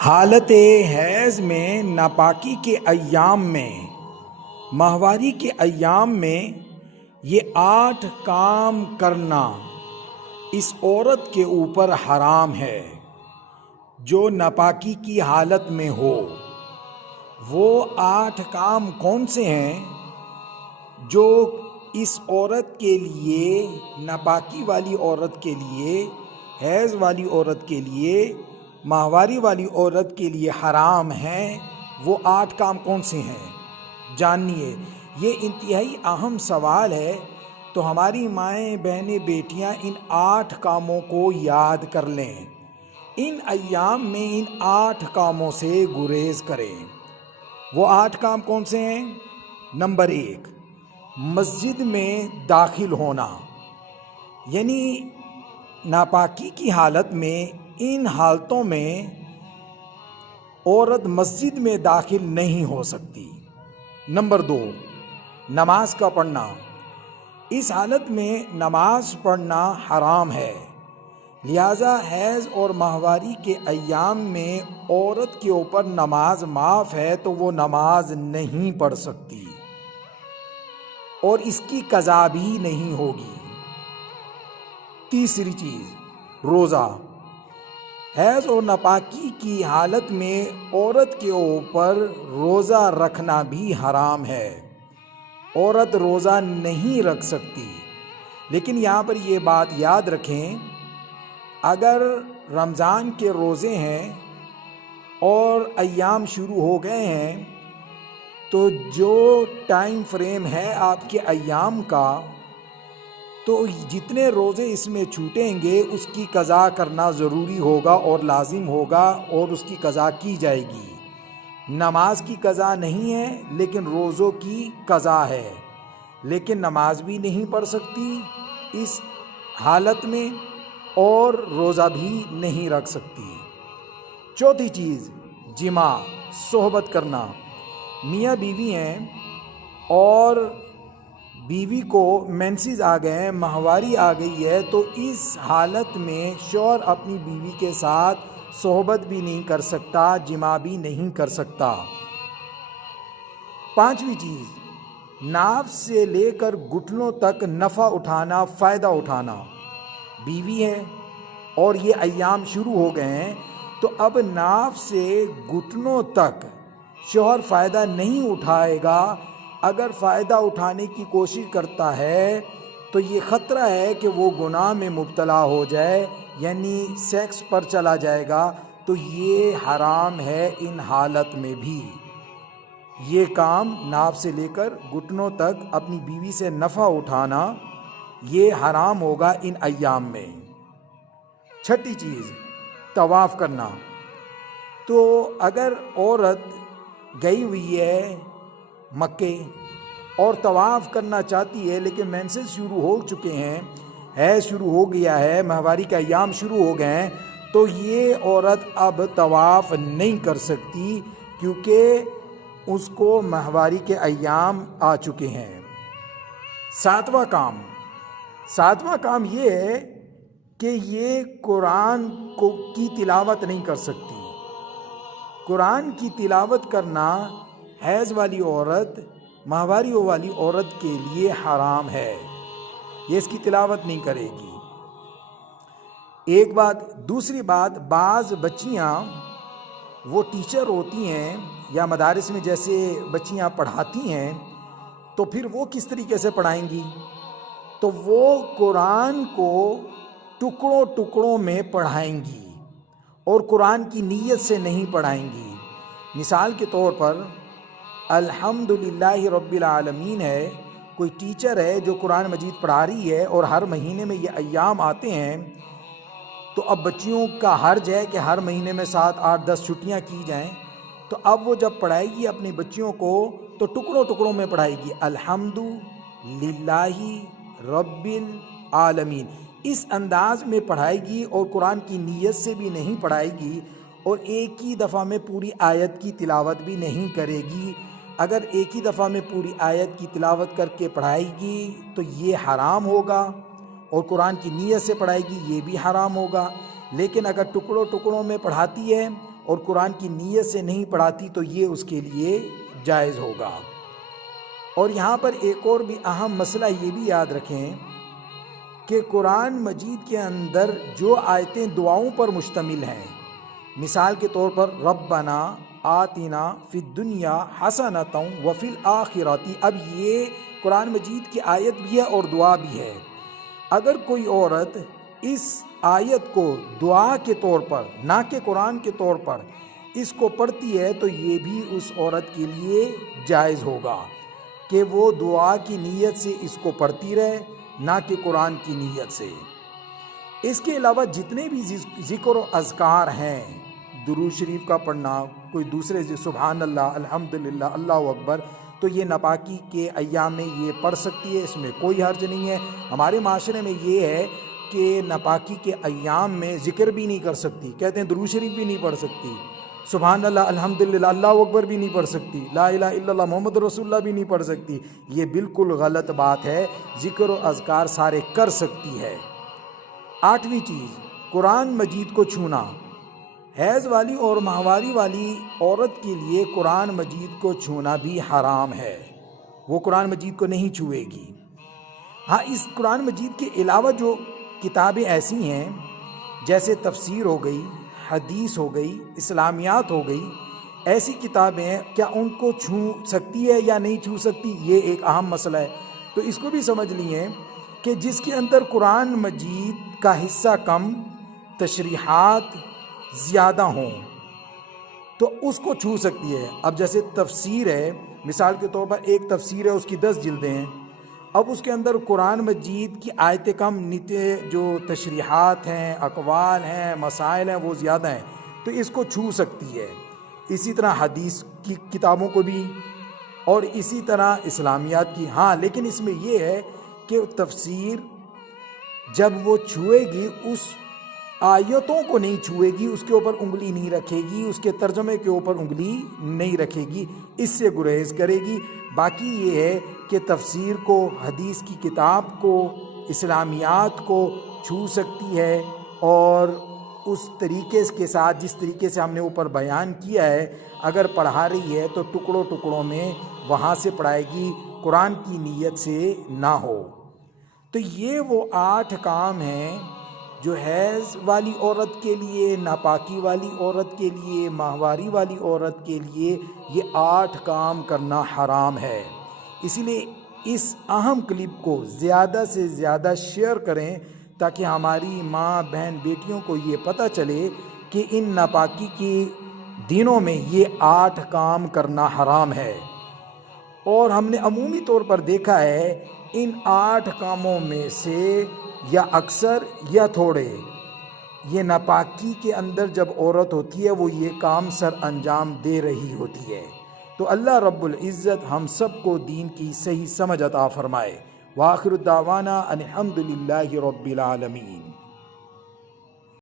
حالت حیض میں ناپاکی کے ایام میں، ماہواری کے ایام میں یہ 8 کام کرنا اس عورت کے اوپر حرام ہے جو ناپاکی کی حالت میں ہو۔ وہ 8 کام کون سے ہیں جو اس عورت کے لیے، ناپاکی والی عورت کے لیے، حیض والی عورت کے لیے، ماہواری والی عورت کے لیے حرام ہیں؟ وہ 8 کام کون سے ہیں جانیے۔ یہ انتہائی اہم سوال ہے، تو ہماری مائیں، بہنیں، بیٹیاں ان 8 کاموں کو یاد کر لیں۔ ان ایام میں ان 8 کاموں سے گریز کریں۔ وہ 8 کام کون سے ہیں؟ نمبر 1، مسجد میں داخل ہونا، یعنی ناپاکی کی حالت میں، ان حالتوں میں عورت مسجد میں داخل نہیں ہو سکتی۔ نمبر 2، نماز کا پڑھنا، اس حالت میں نماز پڑھنا حرام ہے، لہذا حیض اور ماہواری کے ایام میں عورت کے اوپر نماز معاف ہے تو وہ نماز نہیں پڑھ سکتی اور اس کی قضا بھی نہیں ہوگی۔ تیسری چیز، روزہ، حیض اور ناپاکی کی حالت میں عورت کے اوپر روزہ رکھنا بھی حرام ہے، عورت روزہ نہیں رکھ سکتی۔ لیکن یہاں پر یہ بات یاد رکھیں، اگر رمضان کے روزے ہیں اور ایام شروع ہو گئے ہیں تو جو ٹائم فریم ہے آپ کے ایام کا، تو جتنے روزے اس میں چھوٹیں گے اس کی قضا کرنا ضروری ہوگا اور لازم ہوگا اور اس کی قضا کی جائے گی۔ نماز کی قضا نہیں ہے لیکن روزوں کی قضا ہے، لیکن نماز بھی نہیں پڑھ سکتی اس حالت میں اور روزہ بھی نہیں رکھ سکتی۔ چوتھی چیز، جماع، صحبت کرنا، میاں بیوی ہیں اور بیوی کو مینسز آ گئے ہیں، ماہواری آ گئی ہے، تو اس حالت میں شوہر اپنی بیوی کے ساتھ صحبت بھی نہیں کر سکتا، جماع بھی نہیں کر سکتا۔ پانچویں چیز، ناف سے لے کر گھٹنوں تک نفع اٹھانا، فائدہ اٹھانا، بیوی ہے اور یہ ایام شروع ہو گئے ہیں تو اب ناف سے گھٹنوں تک شوہر فائدہ نہیں اٹھائے گا۔ اگر فائدہ اٹھانے کی کوشش کرتا ہے تو یہ خطرہ ہے کہ وہ گناہ میں مبتلا ہو جائے، یعنی سیکس پر چلا جائے گا، تو یہ حرام ہے ان حالت میں بھی۔ یہ کام، ناف سے لے کر گھٹنوں تک اپنی بیوی سے نفع اٹھانا، یہ حرام ہوگا ان ایام میں۔ چھٹی چیز، طواف کرنا، تو اگر عورت گئی ہوئی ہے مکے اور طواف کرنا چاہتی ہے لیکن مینسز شروع ہو چکے ہیں، حیض شروع ہو گیا ہے، ماہواری کے ایام شروع ہو گئے ہیں، تو یہ عورت اب طواف نہیں کر سکتی کیونکہ اس کو ماہواری کے ایام آ چکے ہیں۔ ساتواں کام یہ ہے کہ یہ قرآن کی تلاوت نہیں کر سکتی۔ قرآن کی تلاوت کرنا حیض والی عورت، ماہواری والی عورت کے لیے حرام ہے، یہ اس کی تلاوت نہیں کرے گی۔ ایک بات۔ دوسری بات، بعض بچیاں وہ ٹیچر ہوتی ہیں یا مدارس میں جیسے بچیاں پڑھاتی ہیں، تو پھر وہ کس طریقے سے پڑھائیں گی؟ تو وہ قرآن کو ٹکڑوں ٹکڑوں میں پڑھائیں گی اور قرآن کی نیت سے نہیں پڑھائیں گی۔ مثال کے طور پر الحمدللہ رب العالمین ہے، کوئی ٹیچر ہے جو قرآن مجید پڑھا رہی ہے اور ہر مہینے میں یہ ایام آتے ہیں، تو اب بچیوں کا حرج ہے کہ ہر مہینے میں 7، 8، 10 چھٹیاں کی جائیں، تو اب وہ جب پڑھائے گی اپنی بچیوں کو تو ٹکڑوں ٹکڑوں میں پڑھائے گی، الحمدللہ رب العالمین، اس انداز میں پڑھائے گی اور قرآن کی نیت سے بھی نہیں پڑھائے گی اور ایک ہی دفعہ میں پوری آیت کی تلاوت بھی نہیں کرے گی۔ اگر ایک ہی دفعہ میں پوری آیت کی تلاوت کر کے پڑھائے گی تو یہ حرام ہوگا، اور قرآن کی نیت سے پڑھائے گی یہ بھی حرام ہوگا۔ لیکن اگر ٹکڑوں ٹکڑوں میں پڑھاتی ہے اور قرآن کی نیت سے نہیں پڑھاتی تو یہ اس کے لیے جائز ہوگا۔ اور یہاں پر ایک اور بھی اہم مسئلہ یہ بھی یاد رکھیں کہ قرآن مجید کے اندر جو آیتیں دعاؤں پر مشتمل ہیں، مثال کے طور پر ربنا آتنا فی الدنیا حسنۃ وفی الآخرۃ، اب یہ قرآن مجید کی آیت بھی ہے اور دعا بھی ہے۔ اگر کوئی عورت اس آیت کو دعا کے طور پر، نہ کہ قرآن کے طور پر، اس کو پڑھتی ہے تو یہ بھی اس عورت کے لیے جائز ہوگا کہ وہ دعا کی نیت سے اس کو پڑھتی رہے، نہ کہ قرآن کی نیت سے۔ اس کے علاوہ جتنے بھی ذکر و اذکار ہیں، درود شریف کا پڑھنا، کوئی دوسرے سبحان اللہ، الحمدللہ، اللہ اکبر، تو یہ ناپاکی کے ایام میں یہ پڑھ سکتی ہے، اس میں کوئی حرج نہیں ہے۔ ہمارے معاشرے میں یہ ہے کہ ناپاکی کے ایام میں ذکر بھی نہیں کر سکتی، کہتے ہیں درود شریف بھی نہیں پڑھ سکتی، سبحان اللہ، الحمدللہ، اللہ اکبر بھی نہیں پڑھ سکتی، لا الہ الا اللہ محمد رسول اللہ بھی نہیں پڑھ سکتی۔ یہ بالکل غلط بات ہے، ذکر و اذکار سارے کر سکتی ہے۔ 8ویں چیز، قرآن مجید کو چھونا۔ حیض والی اور ماہواری والی عورت کے لیے قرآن مجید کو چھونا بھی حرام ہے، وہ قرآن مجید کو نہیں چھوئے گی۔ ہاں، اس قرآن مجید کے علاوہ جو کتابیں ایسی ہیں جیسے تفسیر ہو گئی، حدیث ہو گئی، اسلامیات ہو گئی، ایسی کتابیں ہیں، کیا ان کو چھو سکتی ہے یا نہیں چھو سکتی، یہ ایک اہم مسئلہ ہے۔ تو اس کو بھی سمجھ لیے کہ جس کے اندر قرآن مجید کا حصہ کم، تشریحات زیادہ ہوں تو اس کو چھو سکتی ہے۔ اب جیسے تفسیر ہے، مثال کے طور پر ایک تفسیر ہے، اس کی 10 جلدیں ہیں، اب اس کے اندر قرآن مجید کی آیتیں کم، جو تشریحات ہیں، اقوال ہیں، مسائل ہیں، وہ زیادہ ہیں، تو اس کو چھو سکتی ہے۔ اسی طرح حدیث کی کتابوں کو بھی، اور اسی طرح اسلامیات کی۔ ہاں، لیکن اس میں یہ ہے کہ تفسیر جب وہ چھوئے گی، اس آیتوں کو نہیں چھوئے گی، اس کے اوپر انگلی نہیں رکھے گی، اس کے ترجمے کے اوپر انگلی نہیں رکھے گی، اس سے گریز کرے گی۔ باقی یہ ہے کہ تفسیر کو، حدیث کی کتاب کو، اسلامیات کو چھو سکتی ہے، اور اس طریقے کے ساتھ جس طریقے سے ہم نے اوپر بیان کیا ہے، اگر پڑھا رہی ہے تو ٹکڑوں ٹکڑوں میں وہاں سے پڑھائے گی، قرآن کی نیت سے نہ ہو۔ تو یہ وہ 8 کام ہیں جو حیض والی عورت کے لیے، ناپاکی والی عورت کے لیے، ماہواری والی عورت کے لیے، یہ 8 کام کرنا حرام ہے۔ اسی لیے اس اہم کلپ کو زیادہ سے زیادہ شیئر کریں تاکہ ہماری ماں، بہن، بیٹیوں کو یہ پتہ چلے کہ ان ناپاکی کے دنوں میں یہ 8 کام کرنا حرام ہے۔ اور ہم نے عمومی طور پر دیکھا ہے ان 8 کاموں میں سے یا اکثر یا تھوڑے، یہ ناپاکی کے اندر جب عورت ہوتی ہے وہ یہ کام سر انجام دے رہی ہوتی ہے۔ تو اللہ رب العزت ہم سب کو دین کی صحیح سمجھ عطا فرمائے۔ وآخر دعوانا ان الحمد للہ رب العالمین۔